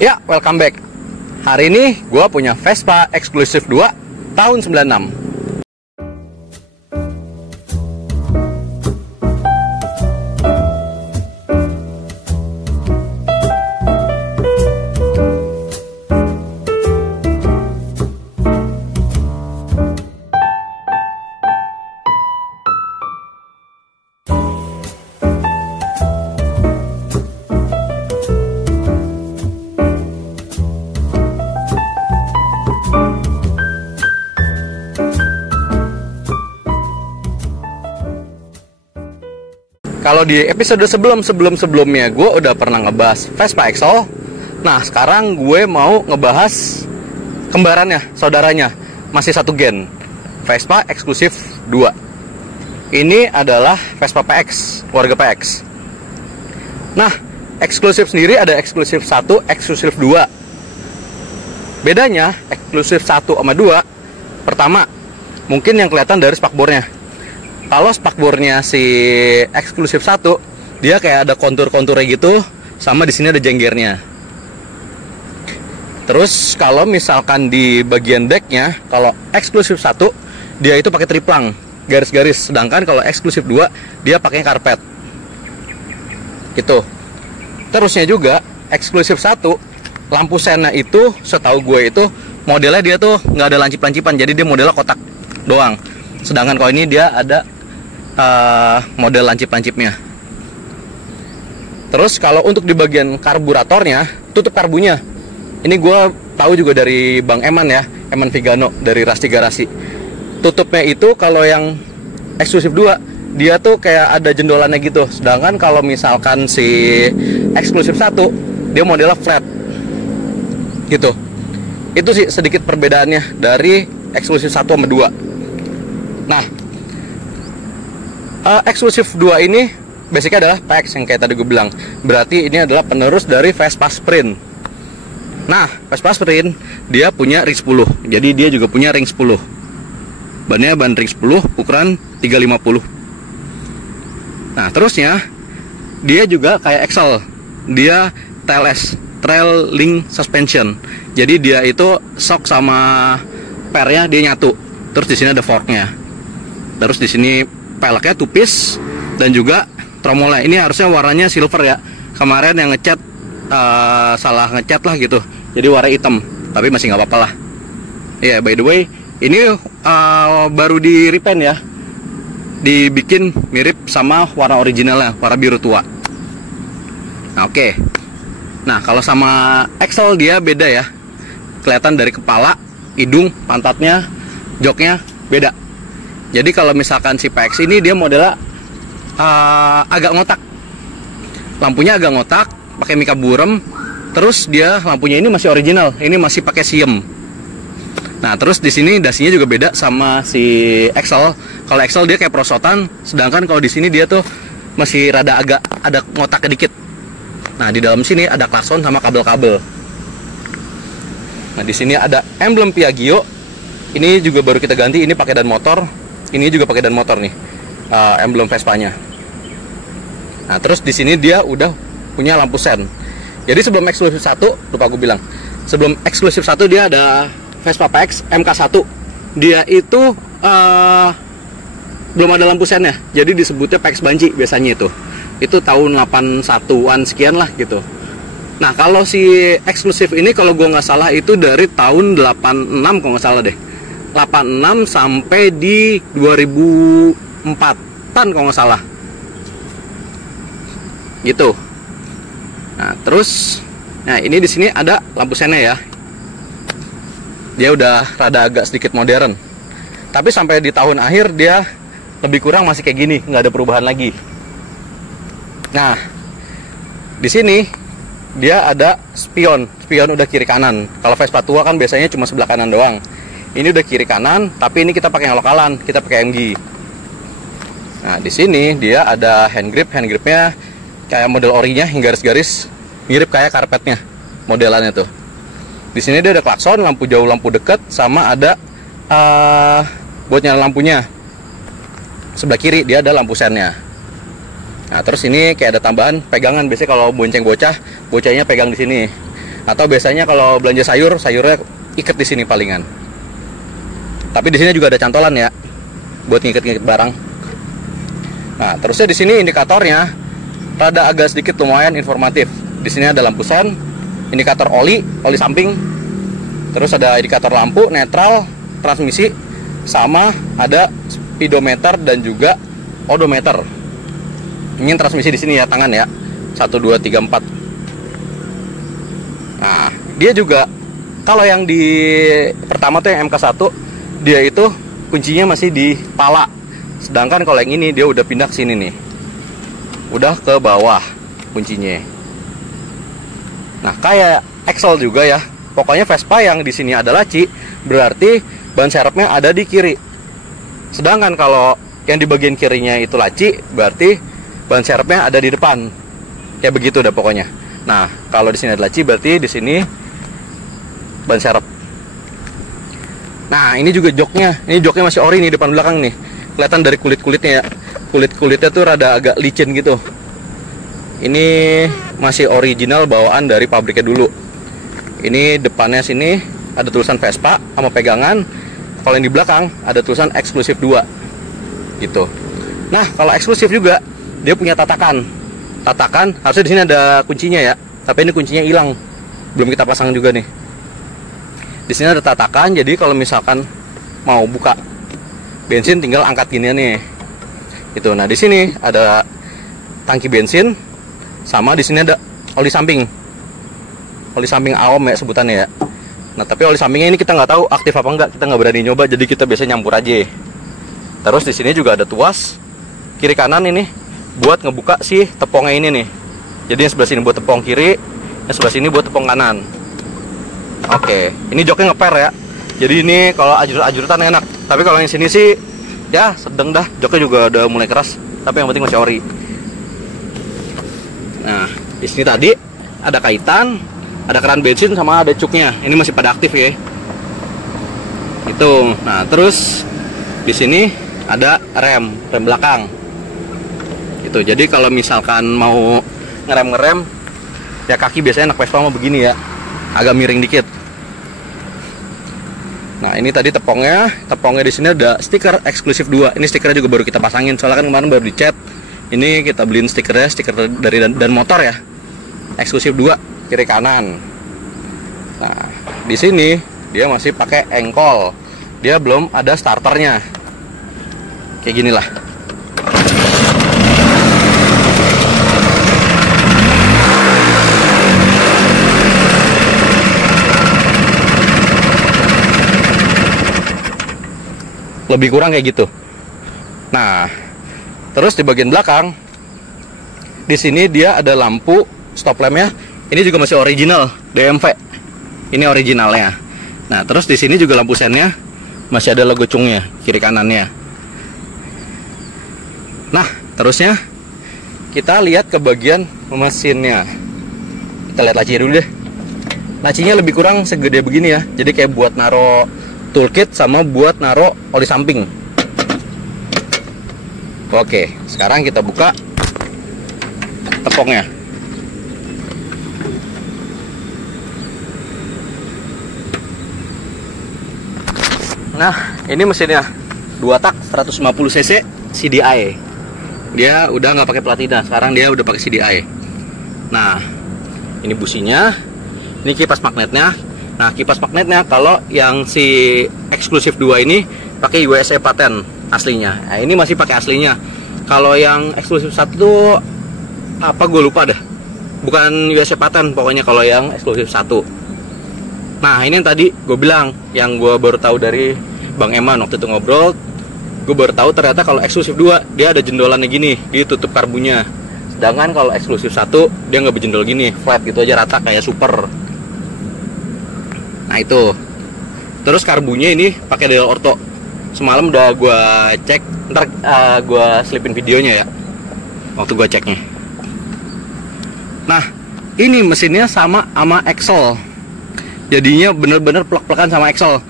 Ya, welcome back. Hari ini gue punya Vespa Exclusive 2 tahun 96. Kalau di episode sebelumnya gue udah pernah ngebahas Vespa Excel. Nah, sekarang gue mau ngebahas kembarannya, saudaranya, masih satu gen, Vespa Exclusive 2. Ini adalah Vespa PX, warga PX. Nah, Exclusive sendiri ada Exclusive 1, Exclusive 2. Bedanya Exclusive 1 sama 2, pertama, mungkin yang kelihatan dari spakbornya. Kalau spakbornya si Exclusive 1, dia kayak ada kontur-konturnya gitu, sama di sini ada jenggernya. Terus kalau misalkan di bagian decknya, kalau Exclusive 1, dia itu pakai triplang, garis-garis. Sedangkan kalau Exclusive 2, dia pakai karpet. Gitu. Terusnya juga, Exclusive 1, lampu sennya itu, setahu gue itu, modelnya dia tuh nggak ada lancip-lancipan, jadi dia modelnya kotak doang. Sedangkan kalau ini dia ada model lancip-lancipnya. Terus kalau untuk di bagian karburatornya, tutup karbunya, ini gue tahu juga dari Bang Eman ya, Eman Vigano dari Rasti Garasi. Tutupnya itu kalau yang Exclusive 2, dia tuh kayak ada jendolannya gitu. Sedangkan kalau misalkan si Exclusive 1, dia modelnya flat gitu. Itu sih sedikit perbedaannya dari Exclusive 1 sama 2. Nah, Exclusive 2 ini basicnya adalah PX yang kayak tadi gue bilang. Berarti ini adalah penerus dari Vespa Sprint. Nah, Vespa Sprint dia punya ring 10. Jadi dia juga punya ring 10. Bannya ban ring 10 ukuran 350. Nah, terusnya dia juga kayak Excel. Dia TLS, Trailing Suspension. Jadi dia itu shock sama pernya dia nyatu. Terus di sini ada forknya. Terus di sini peleknya tupis dan juga tromolnya. Ini harusnya warnanya silver ya. Kemarin yang ngecat salah ngecat lah gitu. Jadi warna hitam, tapi masih nggak apa-apa lah. Iya, by the way, ini baru di repaint ya. Dibikin mirip sama warna originalnya, warna biru tua. Nah, oke. Nah, kalau sama Excel dia beda ya. Kelihatan dari kepala, hidung, pantatnya, joknya beda. Jadi kalau misalkan si PX ini dia modelnya agak ngotak. Lampunya agak ngotak, pakai mika burem. Terus dia lampunya ini masih original, ini masih pakai siem. Nah, terus di sini dasinya juga beda sama si Excel. Kalau Excel dia kayak perosotan, sedangkan kalau di sini dia tuh masih rada agak ada ngotak sedikit. Nah, di dalam sini ada klakson sama kabel-kabel. Nah, di sini ada emblem Piaggio. Ini juga baru kita ganti, ini pakai dan motor. Ini juga pakai dan motor nih, emblem Vespanya. Nah, terus di sini dia udah punya lampu sen. Jadi sebelum Exclusive 1, lupa gue bilang, sebelum Exclusive 1 dia ada Vespa PX MK1. Dia itu belum ada lampu sennya, jadi disebutnya PX banci biasanya itu. Itu tahun 81-an sekian lah gitu. Nah, kalau si Exclusive ini kalau gue nggak salah itu dari tahun 86 kalau nggak salah deh. 86 sampai di 2004-an kalau nggak salah gitu. Nah, terus ini di sini ada lampu sennya ya. Dia udah rada agak sedikit modern. Tapi sampai di tahun akhir dia lebih kurang masih kayak gini, nggak ada perubahan lagi. Nah, di sini dia ada spion udah kiri kanan. Kalau Vespa tua kan biasanya cuma sebelah kanan doang. Ini udah kiri kanan, tapi ini kita pakai yang lokalan, kita pakai MG. Nah, di sini dia ada handgripnya kayak model orinya yang garis-garis, mirip kayak karpetnya, modelannya tuh. Di sini dia ada klakson, lampu jauh, lampu dekat, sama ada buat nyala lampunya. Sebelah kiri dia ada lampu sennya. Nah, terus ini kayak ada tambahan pegangan. Biasanya kalau bonceng bocah, bocahnya pegang di sini. Atau biasanya kalau belanja sayur, sayurnya ikat di sini palingan. Tapi di sini juga ada cantolan ya, buat ngikat-ngikat barang. Nah, terusnya di sini indikatornya rada agak sedikit lumayan informatif. Di sini ada lampu sen, indikator oli samping, terus ada indikator lampu, netral, transmisi, sama ada speedometer dan juga odometer. Ini transmisi di sini ya, tangan ya. 1 2 3 4. Nah, dia juga kalau yang di pertama tuh yang MK1, dia itu kuncinya masih di pala. Sedangkan kalau yang ini dia udah pindah ke sini nih. Udah ke bawah kuncinya. Nah, kayak Excel juga ya. Pokoknya Vespa yang di sini ada laci, berarti ban serepnya ada di kiri. Sedangkan kalau yang di bagian kirinya itu laci, berarti ban serepnya ada di depan. Kayak begitu dah pokoknya. Nah, kalau di sini ada laci, berarti di sini ban serep. Nah, ini juga joknya. Ini joknya masih ori nih, depan belakang nih. Kelihatan dari kulit-kulitnya ya. Kulit-kulitnya tuh rada agak licin gitu. Ini masih original bawaan dari pabriknya dulu. Ini depannya sini ada tulisan Vespa sama pegangan. Kalau yang di belakang ada tulisan eksklusif 2 gitu. Nah, kalau eksklusif juga dia punya tatakan. Tatakan harusnya di sini ada kuncinya ya. Tapi ini kuncinya hilang. Belum kita pasang juga nih. Di sini ada tatakan, jadi kalau misalkan mau buka bensin tinggal angkat gini nih. Itu. Nah, di sini ada tangki bensin, sama di sini ada oli samping. Oli samping AOM ya sebutannya ya. Nah, tapi oli sampingnya ini kita nggak tahu aktif apa enggak, kita nggak berani nyoba, jadi kita biasa nyampur aja. Terus di sini juga ada tuas kiri kanan ini buat ngebuka si tepongnya ini nih. Jadi yang sebelah sini buat tepong kiri, yang sebelah sini buat tepong kanan. Oke, ini joknya ngeper ya. Jadi ini kalau ajur-ajuran enak. Tapi kalau yang sini sih ya sedang dah. Joknya juga udah mulai keras, tapi yang penting masih ori. Nah, di sini tadi ada kaitan, ada keran bensin sama ada cuknya. Ini masih pada aktif ya. Itu. Nah, terus di sini ada rem belakang. Itu. Jadi kalau misalkan mau ngerem ya kaki biasanya anak Vespa mau begini ya. Agak miring dikit. Nah, ini tadi tepongnya di sini ada stiker eksklusif 2. Ini stikernya juga baru kita pasangin, soalnya kan kemarin baru dicat. Ini kita beliin stikernya, stiker dari dan motor ya. Eksklusif 2 kiri kanan. Nah, di sini dia masih pakai engkol. Dia belum ada starternya. Kayak gini lah. Lebih kurang kayak gitu. Nah, terus di bagian belakang, di sini dia ada lampu stop lampnya. Ini juga masih original DMV. Ini originalnya. Nah, terus di sini juga lampu sennya masih ada logo cungnya kiri kanannya. Nah, terusnya kita lihat ke bagian mesinnya. Kita lihat lacinya dulu deh. Lacinya lebih kurang segede begini ya. Jadi kayak buat naro toolkit sama buat naro oli samping. Oke, sekarang kita buka tepongnya. Nah, ini mesinnya 2 tak 150 cc CDI. Dia udah nggak pakai platina, sekarang dia udah pakai CDI. Nah, ini businya, ini kipas magnetnya. Nah, kipas magnetnya kalau yang si eksklusif 2 ini pakai USA paten aslinya. Nah, ini masih pakai aslinya. Kalau yang eksklusif 1 apa gue lupa dah. Bukan USA paten pokoknya kalau yang eksklusif 1. Nah, ini yang tadi gue bilang, yang gue baru tahu dari Bang Eman waktu itu ngobrol. Gue baru tahu ternyata kalau eksklusif 2 dia ada jendolannya gini, dia tutup karbunya. Sedangkan kalau eksklusif 1 dia nggak berjendol gini, flat gitu aja rata kayak super. Nah, itu. Terus karbunya ini pakai dial orto. Semalam udah gue cek, ntar gue selipin videonya ya waktu gue ceknya. Nah, ini mesinnya sama Excel. Jadinya bener-bener plek-plekan sama Excel.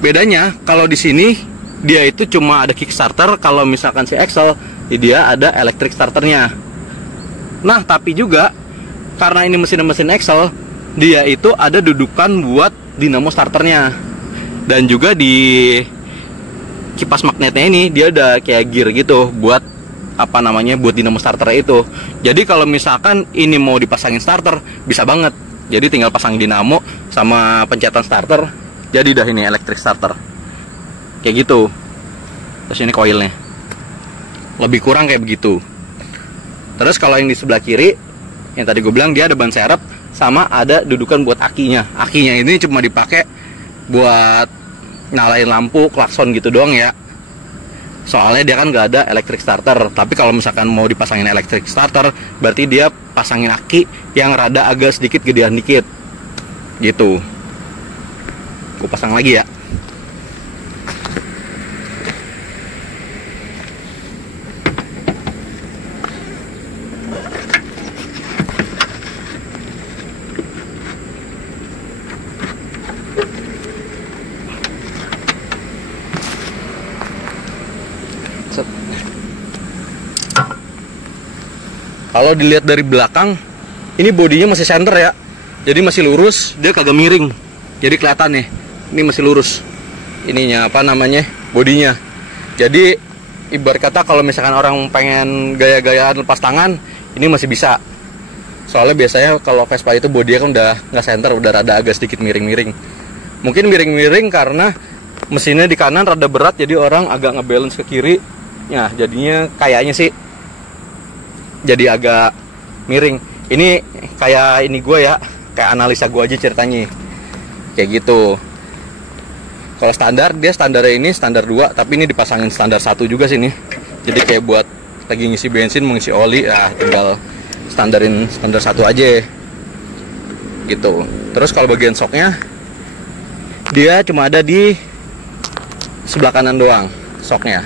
Bedanya kalau di sini dia itu cuma ada kickstarter, kalau misalkan si Excel dia ada electric starternya. Nah, tapi juga karena ini mesin Excel, dia itu ada dudukan buat dinamo starternya. Dan juga di kipas magnetnya ini dia ada kayak gear gitu buat apa namanya, buat dinamo starter itu. Jadi kalau misalkan ini mau dipasangin starter bisa banget. Jadi tinggal pasang dinamo sama pencetan starter, jadi dah ini electric starter. Kayak gitu. Terus ini koilnya. Lebih kurang kayak begitu. Terus kalau yang di sebelah kiri, yang tadi gue bilang dia ada ban serep sama ada dudukan buat akinya. Akinya ini cuma dipakai buat nyalain lampu, klakson gitu doang ya. Soalnya dia kan nggak ada electric starter. Tapi kalau misalkan mau dipasangin electric starter, berarti dia pasangin aki yang rada agak sedikit gedean dikit. Gitu. Gue pasang lagi ya. Kalau dilihat dari belakang, ini bodinya masih center ya. Jadi masih lurus, dia kagak miring. Jadi kelihatan nih, ini masih lurus. Ininya apa namanya? Bodinya. Jadi ibarat kata kalau misalkan orang pengen gaya-gayaan lepas tangan, ini masih bisa. Soalnya biasanya kalau Vespa itu bodinya kan udah nggak center, udah rada agak sedikit miring-miring. Mungkin miring-miring karena mesinnya di kanan rada berat, jadi orang agak ngebalance ke kiri. Nah, jadinya kayaknya sih jadi agak miring. Ini kayak ini gue ya, kayak analisa gue aja ceritanya. Kayak gitu. Kalau standar, dia standarnya ini standar 2, tapi ini dipasangin standar 1 juga sini. Jadi kayak buat lagi ngisi bensin, mengisi oli, tinggal standarin standar 1 aja. Gitu. Terus kalau bagian shocknya, dia cuma ada di sebelah kanan doang shocknya.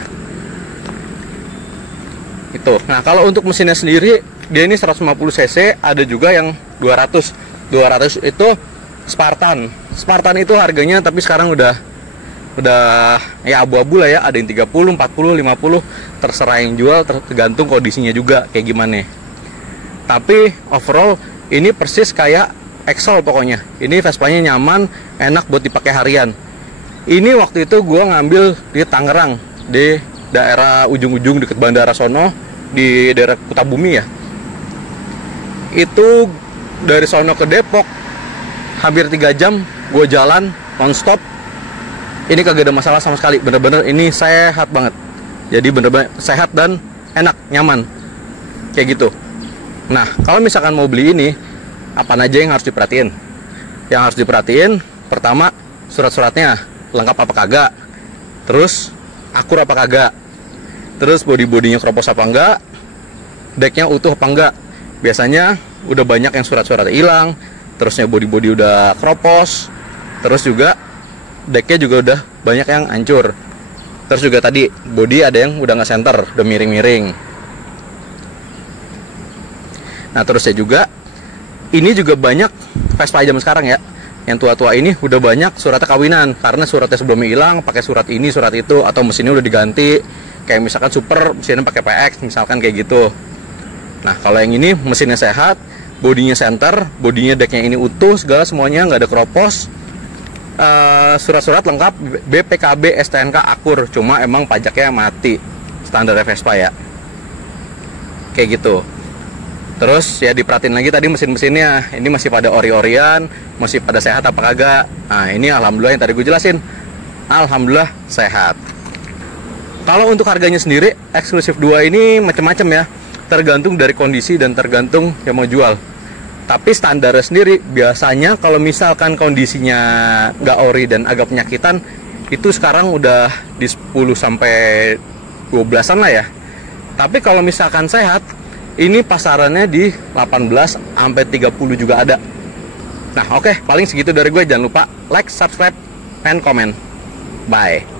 Itu. Nah, kalau untuk mesinnya sendiri, dia ini 150 cc, ada juga yang 200. 200 itu Spartan. Spartan itu harganya tapi sekarang udah ya abu-abu lah ya, ada yang 30, 40, 50, terserah yang jual, tergantung kondisinya juga kayak gimana. Tapi overall ini persis kayak Excel pokoknya. Ini Vespanya nyaman, enak buat dipakai harian. Ini waktu itu gua ngambil di Tangerang, di daerah ujung-ujung deket bandara sono, di daerah Kutabumi ya. Itu dari sono ke Depok hampir 3 jam gue jalan non-stop. Ini kagak ada masalah sama sekali, bener-bener ini sehat banget. Jadi bener-bener sehat dan enak, nyaman kayak gitu. Nah, kalau misalkan mau beli ini, apa aja yang harus diperhatiin? Yang harus diperhatiin, pertama surat-suratnya lengkap apa kagak, terus akur apa kagak, terus body-bodinya keropos apa enggak, decknya utuh apa enggak. Biasanya udah banyak yang surat-suratnya hilang, terusnya body-body udah keropos, terus juga decknya juga udah banyak yang hancur. Terus juga tadi body ada yang udah nggak center, udah miring-miring. Nah, terusnya juga ini juga banyak Vespa zaman sekarang ya, yang tua-tua ini udah banyak suratnya kawinan, karena suratnya sebelumnya hilang, pakai surat ini, surat itu, atau mesinnya udah diganti. Kayak misalkan Super, mesinnya pakai PX, misalkan kayak gitu. Nah, kalau yang ini mesinnya sehat, bodinya center, bodinya decknya ini utuh, segala semuanya nggak ada keropos. Surat-surat lengkap, BPKB, STNK akur, cuma emang pajaknya mati, standar Vespa ya. Kayak gitu. Terus ya diperhatiin lagi tadi mesin-mesinnya, ini masih pada ori-orian, masih pada sehat apa kagak. Nah, ini alhamdulillah yang tadi gue jelasin, alhamdulillah sehat. Kalau untuk harganya sendiri, eksklusif 2 ini macam-macam ya, tergantung dari kondisi dan tergantung yang mau jual. Tapi standarnya sendiri biasanya kalau misalkan kondisinya nggak ori dan agak penyakitan, itu sekarang udah di 10 sampai 12-an lah ya. Tapi kalau misalkan sehat, ini pasarannya di 18 sampai 30 juga ada. Nah, oke, paling segitu dari gue. Jangan lupa like, subscribe, and comment. Bye.